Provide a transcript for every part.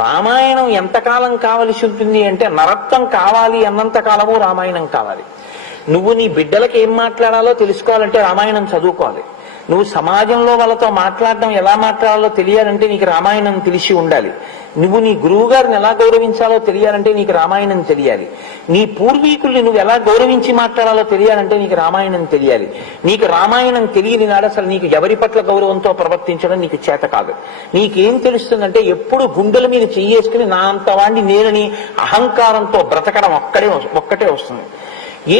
రామాయణం ఎంతకాలం కావలసి ఉంటుంది అంటే నరత్వం కావాలి అన్నంత కాలము రామాయణం కావాలి. నువ్వు నీ బిడ్డలకి ఏం మాట్లాడాలో తెలుసుకోవాలంటే రామాయణం చదువుకోవాలి. నువ్వు సమాజంలో వాళ్ళతో మాట్లాడడం ఎలా మాట్లాడాలో తెలియాలంటే నీకు రామాయణం తెలిసి ఉండాలి. నువ్వు నీ గురువు గారిని ఎలా గౌరవించాలో తెలియాలంటే నీకు రామాయణం తెలియాలి. నీ పూర్వీకుల్ని నువ్వు ఎలా గౌరవించి మాట్లాడాలో తెలియాలంటే నీకు రామాయణం తెలియాలి. నీకు రామాయణం తెలియని నాడు అసలు నీకు ఎవరి పట్ల గౌరవంతో ప్రవర్తించడం నీకు చేత కాదు. నీకేం తెలుస్తుందంటే ఎప్పుడు గుండెల మీద చెయ్యేసుకుని నా అంత వాడిని నేనని అహంకారంతో బ్రతకడం ఒక్కటే వస్తుంది.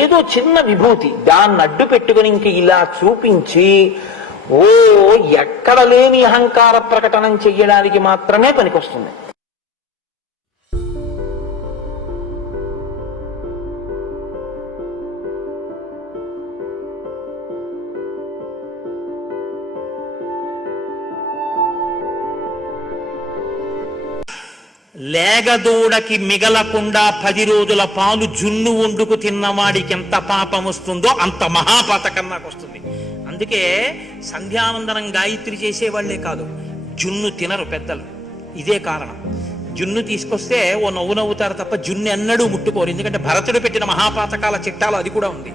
ఏదో చిన్న విభూతి దాన్ని అడ్డు పెట్టుకుని ఇంక ఇలా చూపించి ఎక్కడ లేని అహంకార ప్రకటనం చెయ్యడానికి మాత్రమే పనికొస్తుంది. లేగదూడకి మిగలకుండా 10 రోజుల పాలు జున్ను వండుకు తిన్నవాడికి ఎంత పాపం వస్తుందో అంత మహాపాతకం నాకు వస్తుంది. అందుకే సంధ్యావందనం గాయత్రి చేసేవాళ్లే కాదు, జున్ను తినరు పెద్దలు. ఇదే కారణం. జున్ను తీసుకొస్తే ఓ నవ్వు నవ్వుతారు తప్ప జున్ను ఎన్నడూ ముట్టుకోరు. ఎందుకంటే భరతుడు పెట్టిన మహాపాతకాల చిట్టాలు అది కూడా ఉంది.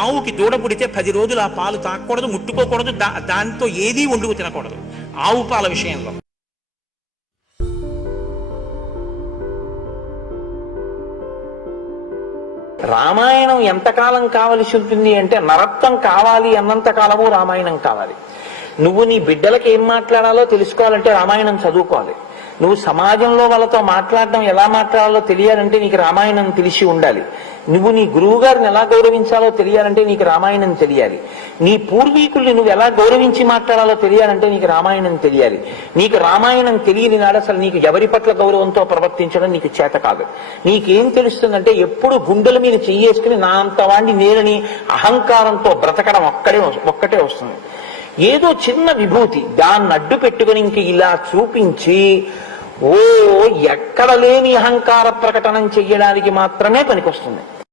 ఆవుకి దూడ పుడితే 10 రోజులు ఆ పాలు తాకూడదు, ముట్టుకోకూడదు, దాంతో ఏదీ వండుకు తినకూడదు ఆవు పాల విషయంలో. రామాయణం ఎంతకాలం కావలసి ఉంటుంది అంటే నరత్వం కావాలి అన్నంత కాలము రామాయణం కావాలి. నువ్వు నీ బిడ్డలకి ఏం మాట్లాడాలో తెలుసుకోవాలంటే రామాయణం చదువుకోవాలి. నువ్వు సమాజంలో వాళ్ళతో మాట్లాడడం ఎలా మాట్లాడాలో తెలియాలంటే నీకు రామాయణం తెలిసి ఉండాలి. నువ్వు నీ గురువు గారిని ఎలా గౌరవించాలో తెలియాలంటే నీకు రామాయణం తెలియాలి. నీ పూర్వీకుల్ని నువ్వు ఎలా గౌరవించి మాట్లాడాలో తెలియాలంటే నీకు రామాయణం తెలియాలి. నీకు రామాయణం తెలియని నాడు అసలు నీకు ఎవరి పట్ల గౌరవంతో ప్రవర్తించడం నీకు చేత కాదు. నీకేం తెలుస్తుందంటే ఎప్పుడు గుండెల మీద చెయ్యేసుకుని నా అంత వాడిని నేనని అహంకారంతో బ్రతకడం ఒక్కటే వస్తుంది. ఏదో చిన్న విభూతి దాన్ని అడ్డు పెట్టుకుని ఇంక ఇలా చూపించి ఎక్కడ లేని అహంకార ప్రకటనం చెయ్యడానికి మాత్రమే పనికొస్తుంది.